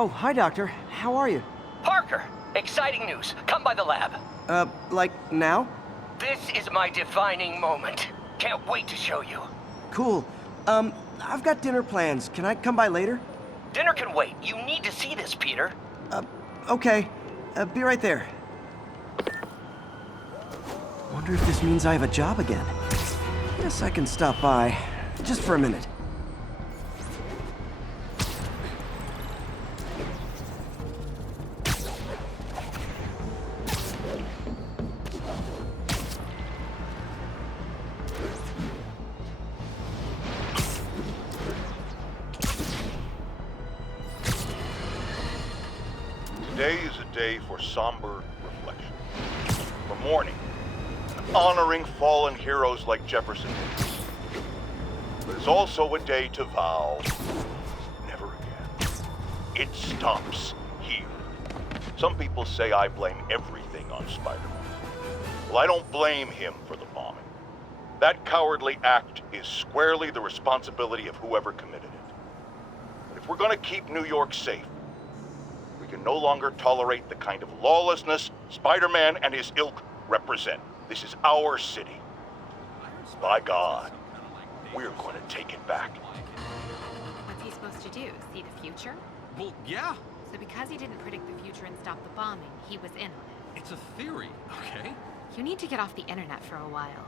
Oh, hi, Doctor. How are you? Parker, exciting news. Come by the lab. Like now? This is my defining moment. Can't wait to show you. Cool. I've got dinner plans. Can I come by later? Dinner can wait. You need to see this, Peter. Okay. Be right there. Wonder if this means I have a job again. Guess I can stop by. Just for a minute. Today is a day for somber reflection, for mourning, and honoring fallen heroes like Jefferson Davis. But it's also a day to vow, never again. It stops here. Some people say I blame everything on Spider-Man. Well, I don't blame him for the bombing. That cowardly act is squarely the responsibility of whoever committed it. But if we're gonna keep New York safe, we can no longer tolerate the kind of lawlessness Spider-Man and his ilk represent. This is our city. By God, we're going to take it back. What's he supposed to do? See the future? Well, yeah. So because he didn't predict the future and stop the bombing, he was in on it. It's a theory, okay? You need to get off the internet for a while.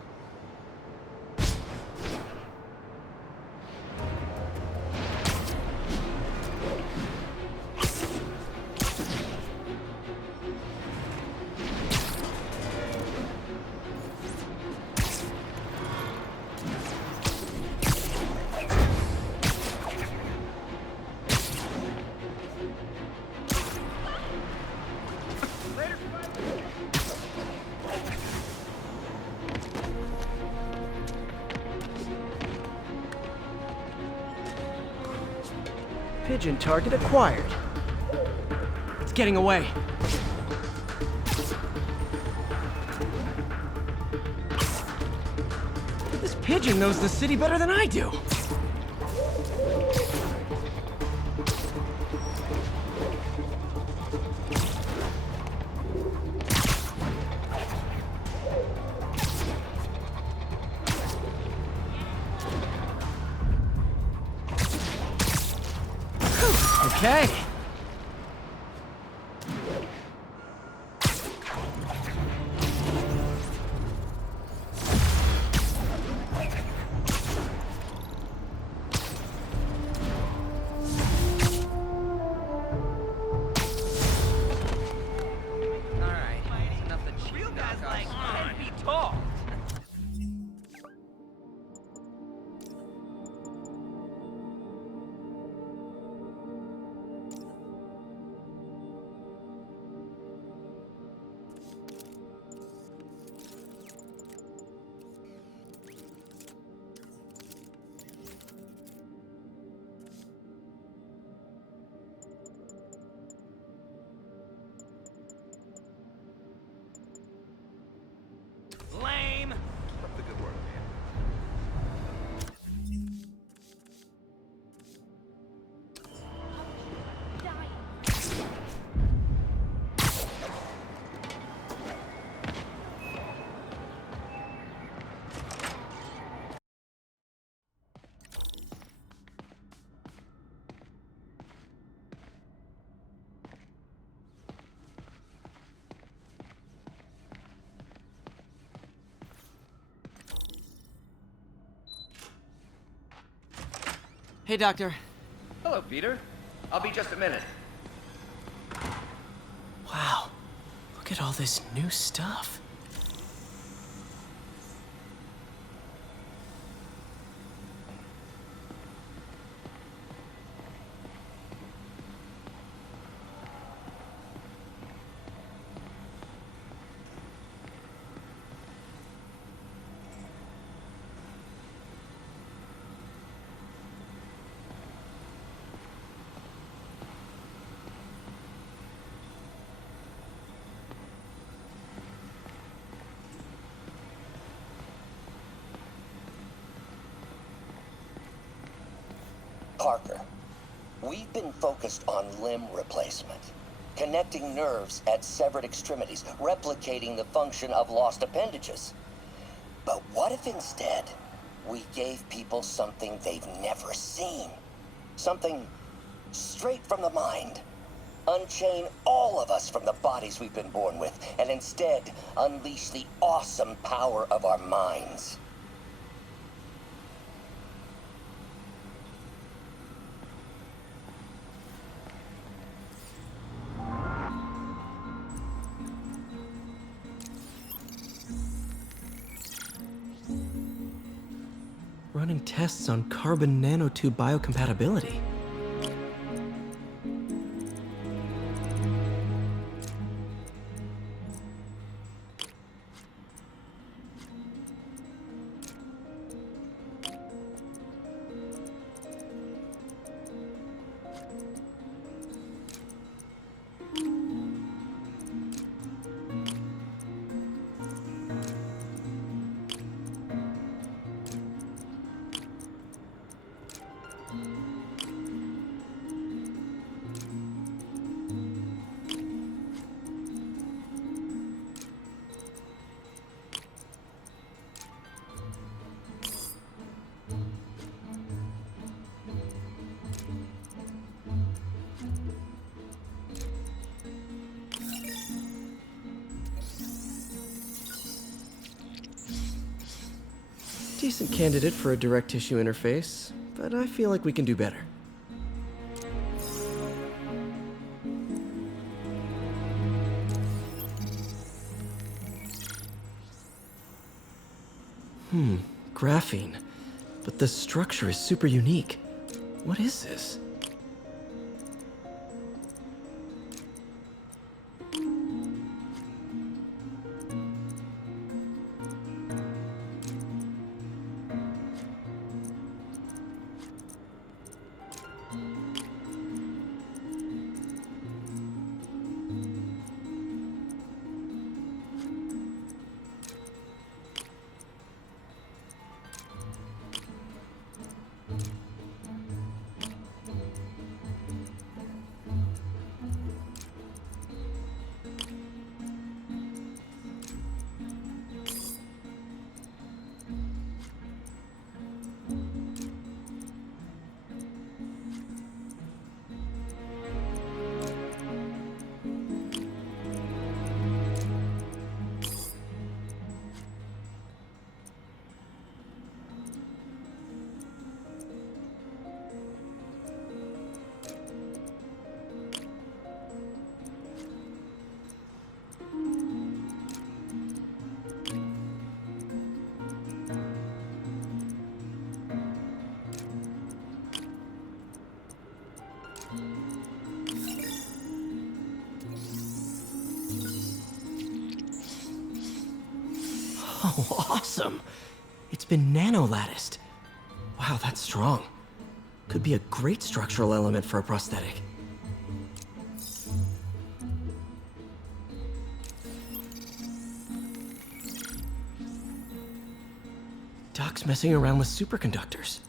Pigeon target acquired. It's getting away. This pigeon knows the city better than I do. Okay. Real guys like 10 feet tall. Lame. Keep up the good work, man. Hey, Doctor. Hello, Peter. I'll be just a minute. Wow. Look at all this new stuff. Parker, We've been focused on limb replacement, connecting nerves at severed extremities, replicating the function of lost appendages. But what if instead we gave people something they've never seen? Something straight from the mind. Unchain all of us from the bodies we've been born with, and instead unleash the awesome power of our minds. Running tests on carbon nanotube biocompatibility. Decent candidate for a direct tissue interface, but I feel like we can do better. Graphene. But the structure is super unique. What is this? Oh, awesome! It's been nano-latticed. Wow, that's strong. Could be a great structural element for a prosthetic. Doc's messing around with superconductors.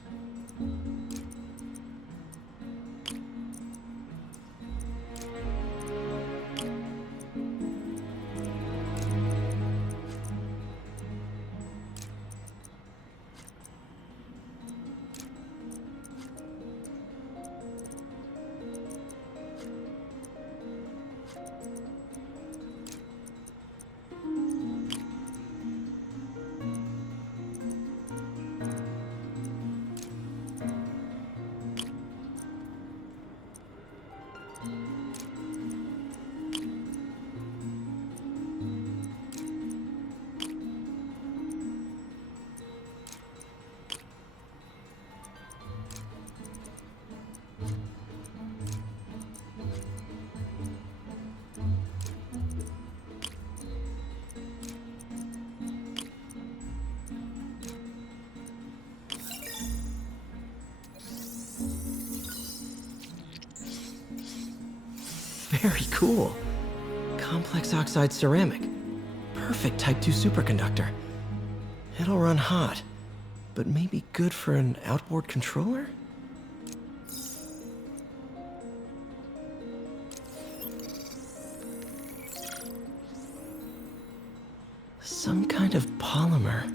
Very cool. Complex oxide ceramic. Perfect Type 2 superconductor. It'll run hot, but maybe good for an outboard controller? Some kind of polymer.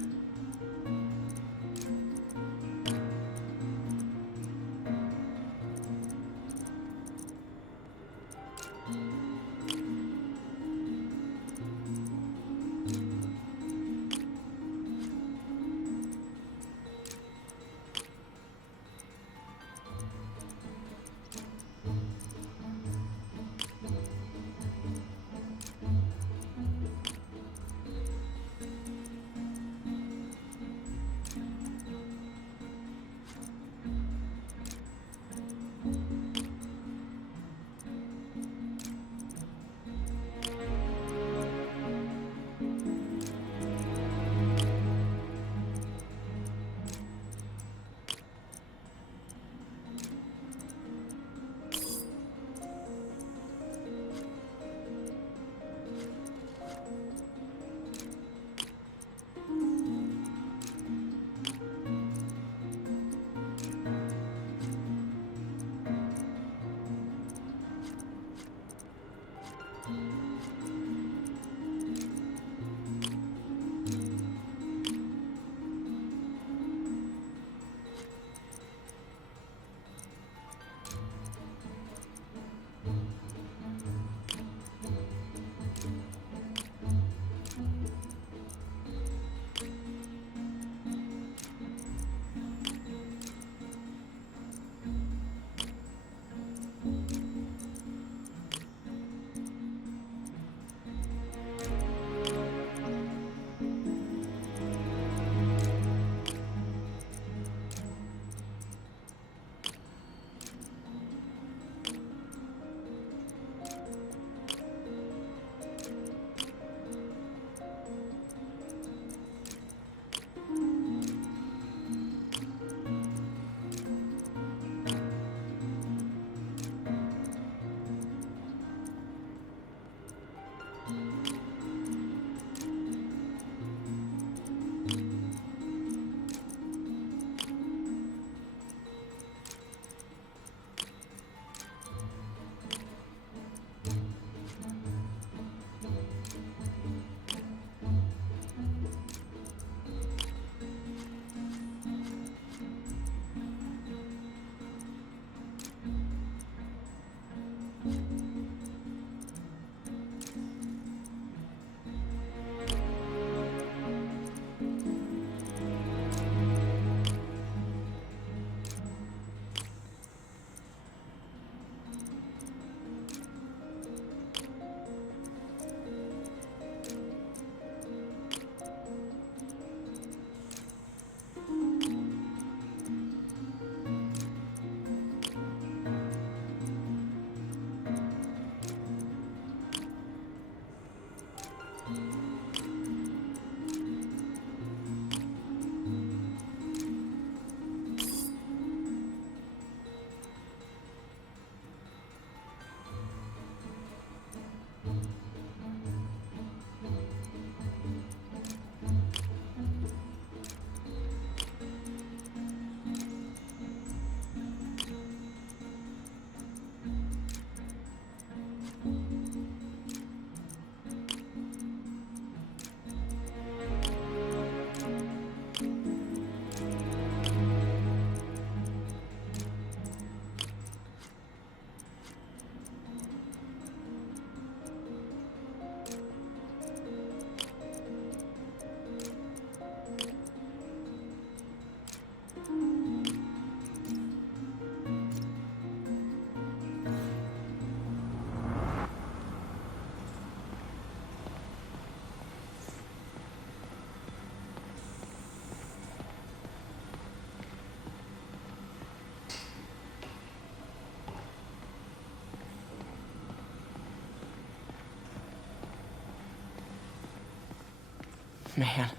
Man,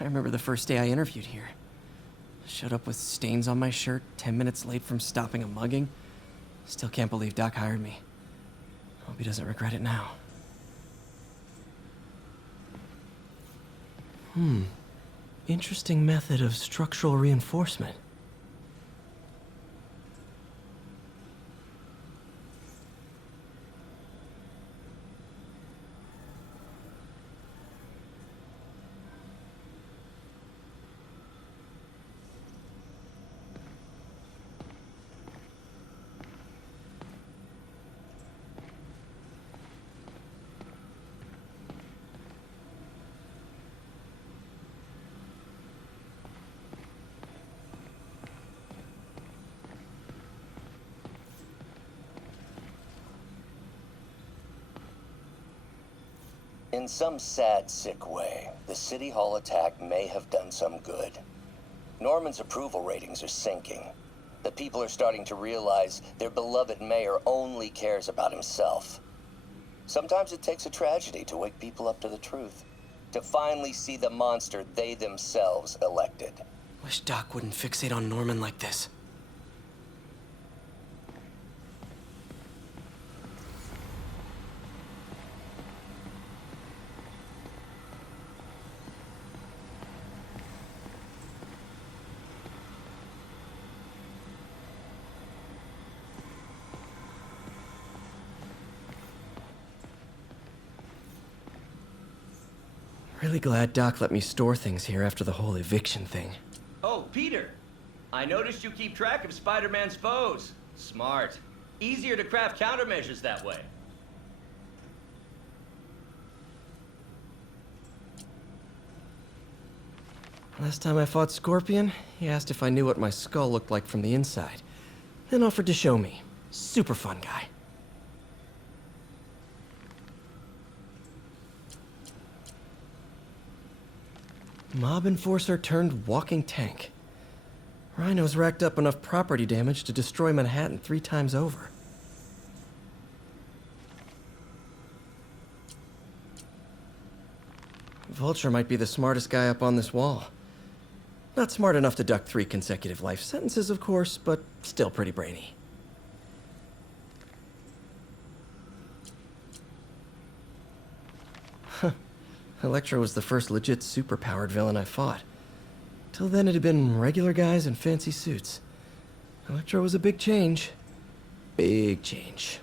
I remember the first day I interviewed here. Showed up with stains on my shirt, 10 minutes late from stopping a mugging. Still can't believe Doc hired me. Hope he doesn't regret it now. Interesting method of structural reinforcement. In some sad, sick way, the City Hall attack may have done some good. Norman's approval ratings are sinking. The people are starting to realize their beloved mayor only cares about himself. Sometimes it takes a tragedy to wake people up to the truth, to finally see the monster they themselves elected. Wish Doc wouldn't fixate on Norman like this. Really glad Doc let me store things here after the whole eviction thing. Oh, Peter. I noticed you keep track of Spider-Man's foes. Smart. Easier to craft countermeasures that way. Last time I fought Scorpion, he asked if I knew what my skull looked like from the inside, then offered to show me. Super fun guy. Mob enforcer turned walking tank. Rhino's racked up enough property damage to destroy Manhattan 3 times over. Vulture might be the smartest guy up on this wall. Not smart enough to duck 3 consecutive life sentences, of course, but still pretty brainy. Electro was the first legit superpowered villain I fought. Till then it had been regular guys in fancy suits. Electro was a big change. Big change.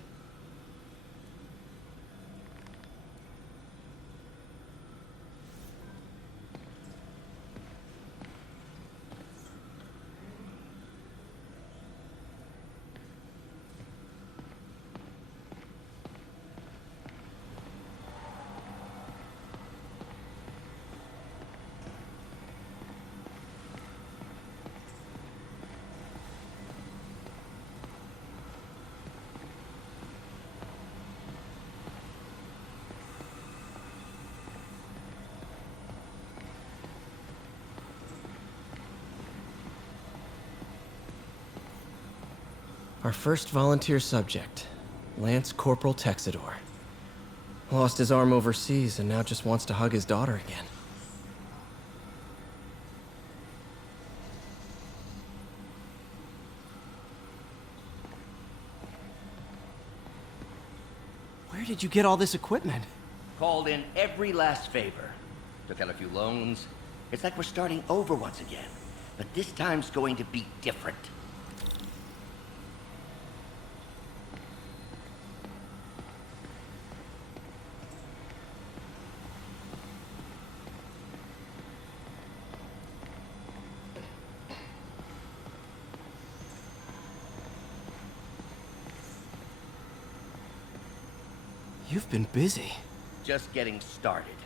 Our first volunteer subject, Lance Corporal Texador. Lost his arm overseas and now just wants to hug his daughter again. Where did you get all this equipment? Called in every last favor. Took out a few loans. It's like we're starting over once again. But this time's going to be different. You've been busy. Just getting started.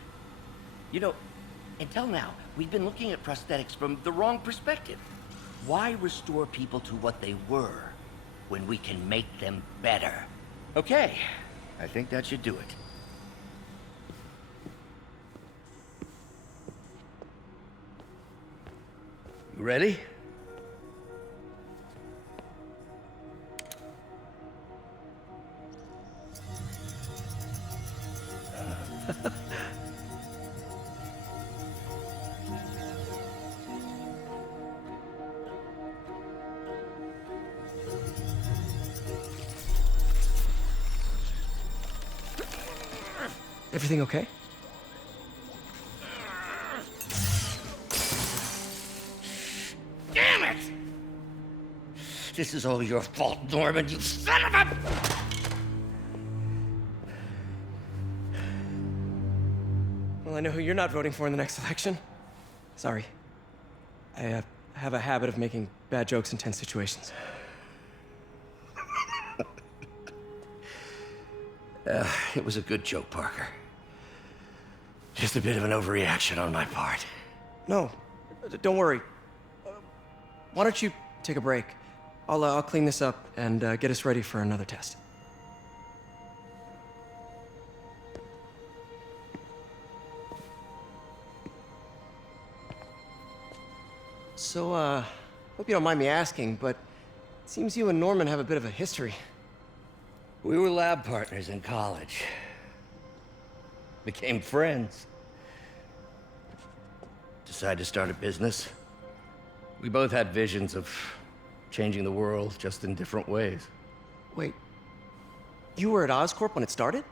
You know, until now, we've been looking at prosthetics from the wrong perspective. Why restore people to what they were when we can make them better? Okay, I think that should do it. You ready? Everything okay? Damn it! This is all your fault, Norman, you son of a... Well, I know who you're not voting for in the next election. Sorry. I have a habit of making bad jokes in tense situations. It was a good joke, Parker. Just a bit of an overreaction on my part. No, don't worry. Why don't you take a break? I'll clean this up and get us ready for another test. So, hope you don't mind me asking, but it seems you and Norman have a bit of a history. We were lab partners in college. Became friends. Decided to start a business. We both had visions of changing the world, just in different ways. Wait, you were at Oscorp when it started?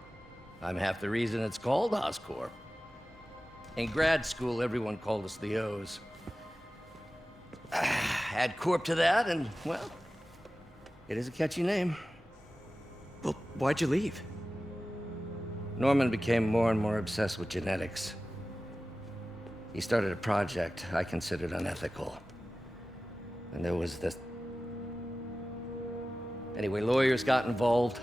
I'm half the reason it's called Oscorp. In grad school, everyone called us the O's. Add Corp to that, and, well, it is a catchy name. Well, why'd you leave? Norman became more and more obsessed with genetics. He started a project I considered unethical. And there was this... Anyway, lawyers got involved.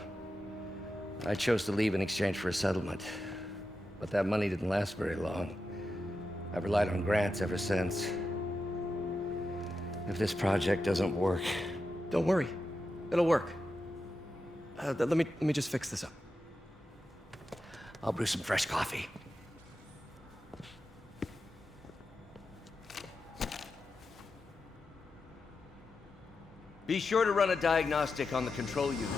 I chose to leave in exchange for a settlement. But that money didn't last very long. I've relied on grants ever since. If this project doesn't work... Don't worry. It'll work. Let me just fix this up. I'll brew some fresh coffee. Be sure to run a diagnostic on the control unit.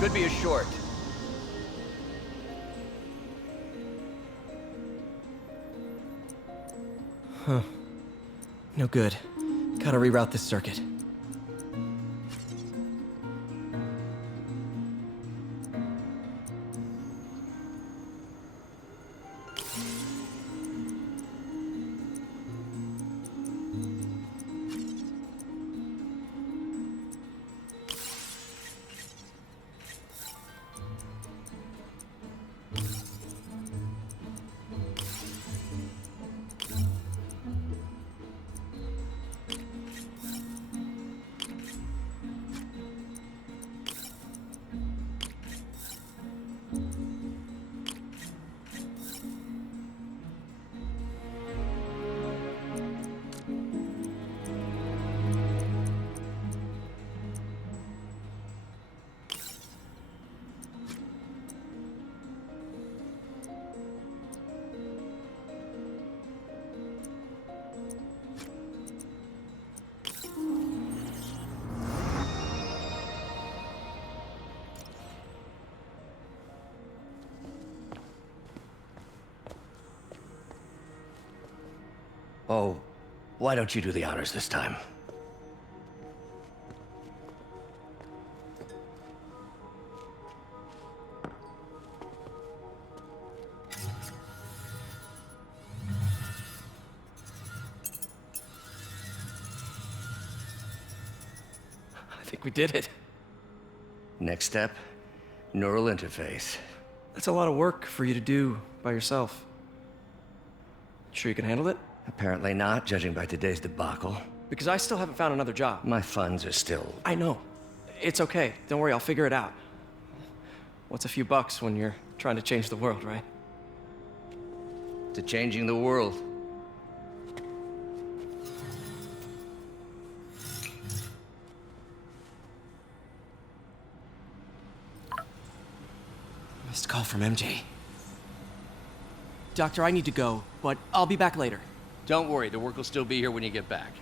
Could be a short. No good. Gotta reroute this circuit. Oh, why don't you do the honors this time? I think we did it. Next step, neural interface. That's a lot of work for you to do by yourself. Sure you can handle it? Apparently not, judging by today's debacle. Because I still haven't found another job. My funds are still... I know. It's okay. Don't worry, I'll figure it out. What's a few bucks when you're trying to change the world, right? to changing the world. Missed call from MJ. Doctor, I need to go, but I'll be back later. Don't worry, the work will still be here when you get back.